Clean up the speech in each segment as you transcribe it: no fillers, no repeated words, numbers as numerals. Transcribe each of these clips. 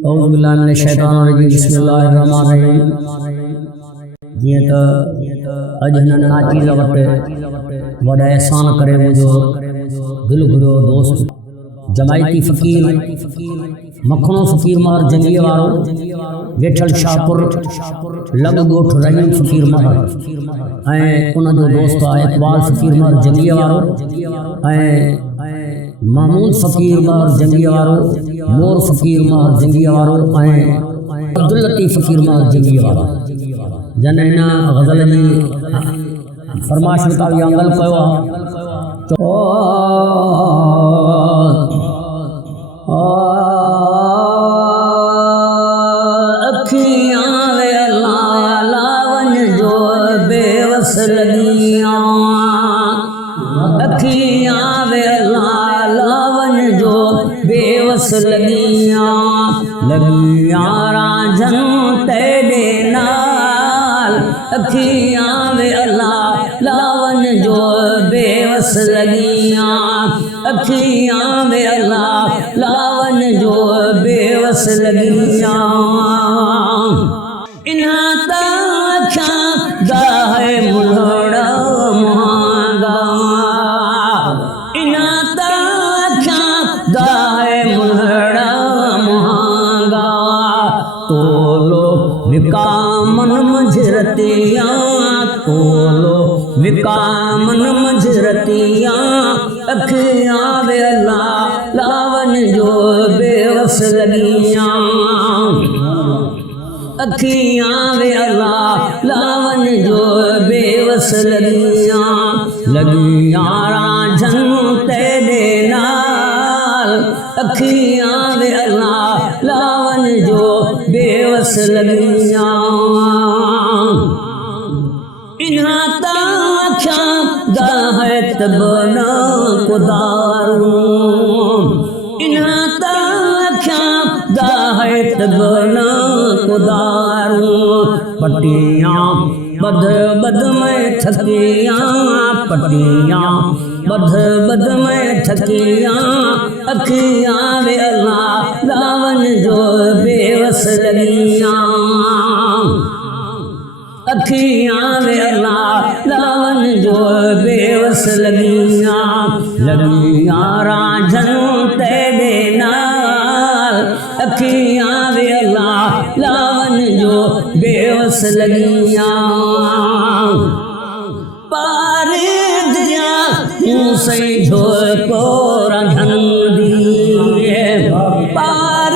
औज़ु बिल्लाहि मिनश शैतानिर रजीम बिस्मिल्लाहिर रहमानिर रहीम। जीअं त अॼु हिन नाचीज़ वटि वॾा एहसान करे मुंहिंजो दिलि घुरियो दोस्त जमायती फ़क़ीर मखणो फ़क़ीर महर जंगीअ वारो वेठल शाहपुर लॻ ॻोठ रहीम फ़क़ीर महर ऐं उनजो दोस्त आहे इक़बाल फ़क़ीर महर जंगीअ वारो ऐं महमूद फ़क़ीर महर जंगीअ वारो मोर फ़क़ीर महर जंगीअ वारो ऐं अब्दुल लतीफ़ फ़क़ीर महर जंगीअ वारो जन हिन ग़ज़ल जी फरमाइश मुताबिक़ अमल कयो आहे। अखियां वे लावन जो बेवस लगियां, अखियां वे लावन जो बेवस लगियां, लगियां रांझन तेरे नाल। अखियां वे लावन जो बेवस लगियां, अखियां वे लावन जो बेवस लगियां। इन्हां तां दा है मुलड़ा मुहांगा, इन्हां तां दा है मुलड़ा मुहांगा। तोलो विकामन मंझरतियां, तोलो विकामन मंझरतियां। अखियां वे लावन जो बेवस लगियां, अखियां वे लावन जो बेवस लगियां, लगियां रांझन तेरे नाल। अखियां वे लावन जो बेवस लगियां। इन्हां तां दा है तबना कुदारू, इन्हां तां दा है तबना कुदारू। पटियां बद बद में थकियां, पटियां बद बद में थकियां। अखियां वे लावन जो बेवस लगियां, अखियां वे लावन जो बेवस लगियां, लगियां रांझन तेरे नाल। अखियां वे लावन जो बेवस लगियां। पार दरिया मूंसे झोको रंधन दिए, पार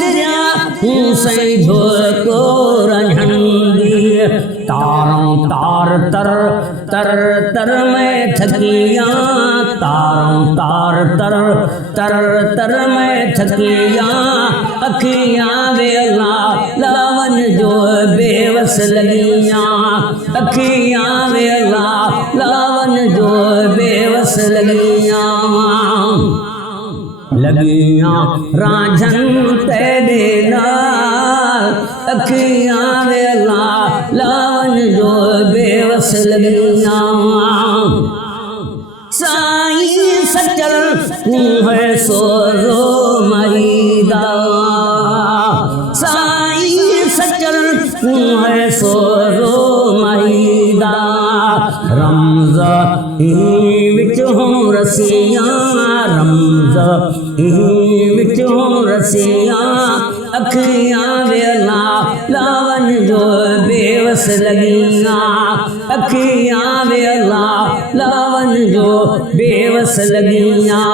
दरिया मूंसे झोको रंधन दिए। तारों तार तर तर तर में थकियां, तारों तार तर तर तर में थकियां। अखियां वे लावन जो बेवस लगियां, अखियां वे लावन जो बेवस लगियां। लगियां रांझन तेरे नाल, अखियां वे लावन जो बेवस लगियां। साईं सचल है सोजो मईदा, साईं सचल है सोजो मईदा। रमज़ विच हों रसियां, रमज़ विच हों रसियां। अखियां वे लावन जो बेवस लगियां, अखियां वे लावन जो बेवस लगियां।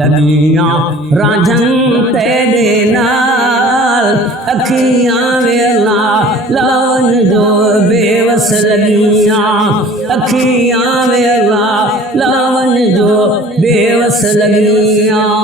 लगियां रांझन तेरे नाल, अखियां वे लावन जो बेवस लगियां, अखियां वे लावन जो बेवस लगियां।